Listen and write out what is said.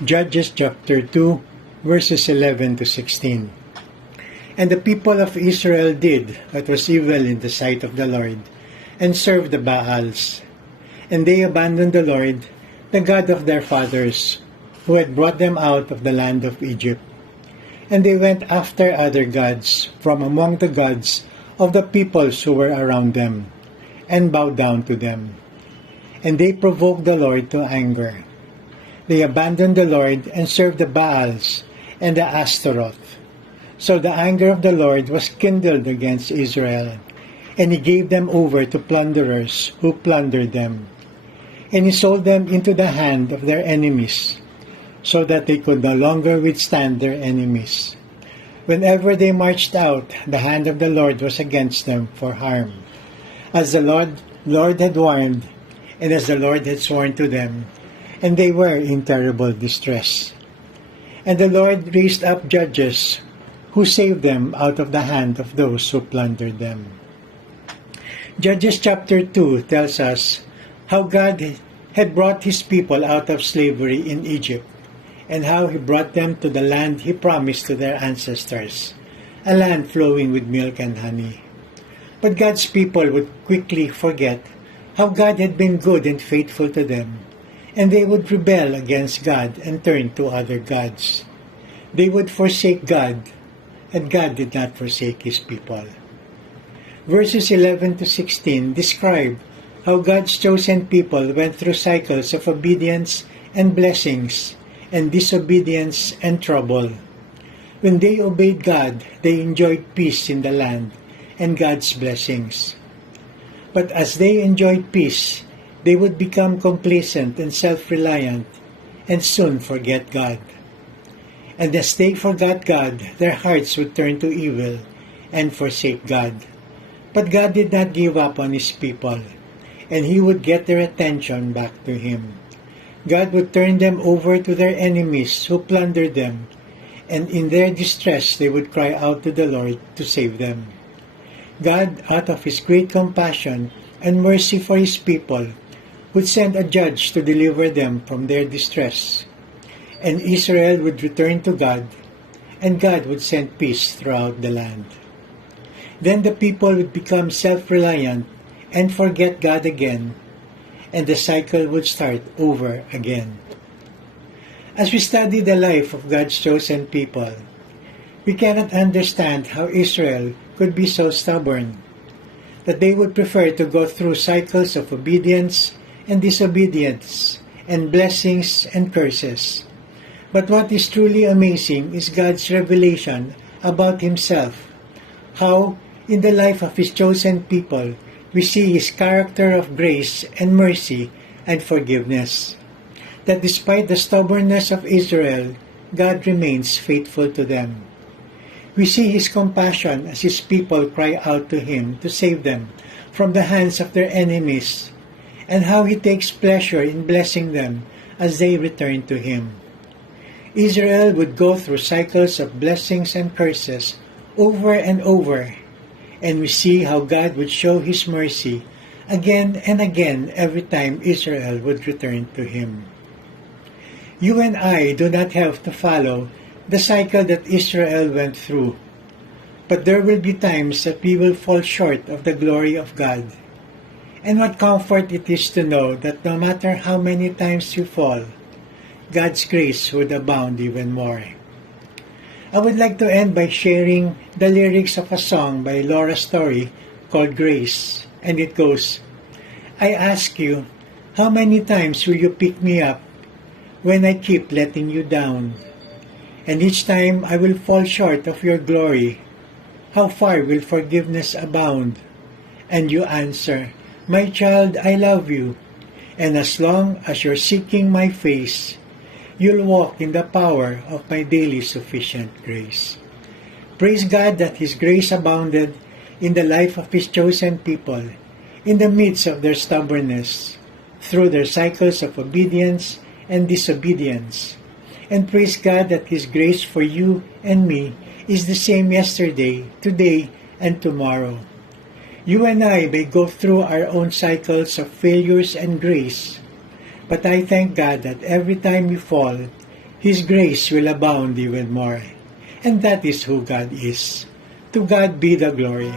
Judges chapter 2, verses 11 to 16. And the people of Israel did what was evil in the sight of the Lord, and served the Baals. And they abandoned the Lord, the God of their fathers, who had brought them out of the land of Egypt. And they went after other gods from among the gods of the peoples who were around them, and bowed down to them. And they provoked the Lord to anger. They abandoned the Lord and served the Baals and the Ashtaroth. So the anger of the Lord was kindled against Israel, and he gave them over to plunderers who plundered them. And he sold them into the hand of their enemies, so that they could no longer withstand their enemies. Whenever they marched out, the hand of the Lord was against them for harm, as the Lord had warned, and as the Lord had sworn to them, and they were in terrible distress. And the Lord raised up judges who saved them out of the hand of those who plundered them. Judges chapter 2 tells us how God had brought his people out of slavery in Egypt, and how he brought them to the land he promised to their ancestors, a land flowing with milk and honey. But God's people would quickly forget how God had been good and faithful to them, and they would rebel against God and turn to other gods. They would forsake God, and God did not forsake his people. Verses 11 to 16 describe how God's chosen people went through cycles of obedience and blessings, and disobedience and trouble. When they obeyed God, they enjoyed peace in the land and God's blessings. But as they enjoyed peace, they would become complacent and self-reliant, and soon forget God. And as they forgot God, their hearts would turn to evil and forsake God. But God did not give up on his people, and he would get their attention back to him. God would turn them over to their enemies who plundered them, and in their distress they would cry out to the Lord to save them. God, out of his great compassion and mercy for his people, would send a judge to deliver them from their distress. And Israel would return to God, and God would send peace throughout the land. Then the people would become self-reliant and forget God again, and the cycle would start over again. As we study the life of God's chosen people, we cannot understand how Israel could be so stubborn, that they would prefer to go through cycles of obedience and disobedience, and blessings and curses. But what is truly amazing is God's revelation about himself, how in the life of his chosen people, we see his character of grace and mercy and forgiveness. That despite the stubbornness of Israel, God remains faithful to them. We see his compassion as his people cry out to him to save them from the hands of their enemies, and how he takes pleasure in blessing them as they return to him. Israel would go through cycles of blessings and curses over and over, and we see how God would show his mercy again and again every time Israel would return to him. You and I do not have to follow the cycle that Israel went through, but there will be times that we will fall short of the glory of God. And what comfort it is to know that no matter how many times you fall, God's grace would abound even more. I would like to end by sharing the lyrics of a song by Laura Story called Grace, and it goes, I ask you, how many times will you pick me up when I keep letting you down? And each time I will fall short of your glory, how far will forgiveness abound? And you answer, my child, I love you, and as long as you're seeking my face, you'll walk in the power of my daily sufficient grace. Praise God that his grace abounded in the life of his chosen people, in the midst of their stubbornness, through their cycles of obedience and disobedience. And praise God that his grace for you and me is the same yesterday, today, and tomorrow. You and I may go through our own cycles of failures and grace, but I thank God that every time we fall, His grace will abound even more. And that is who God is. To God be the glory.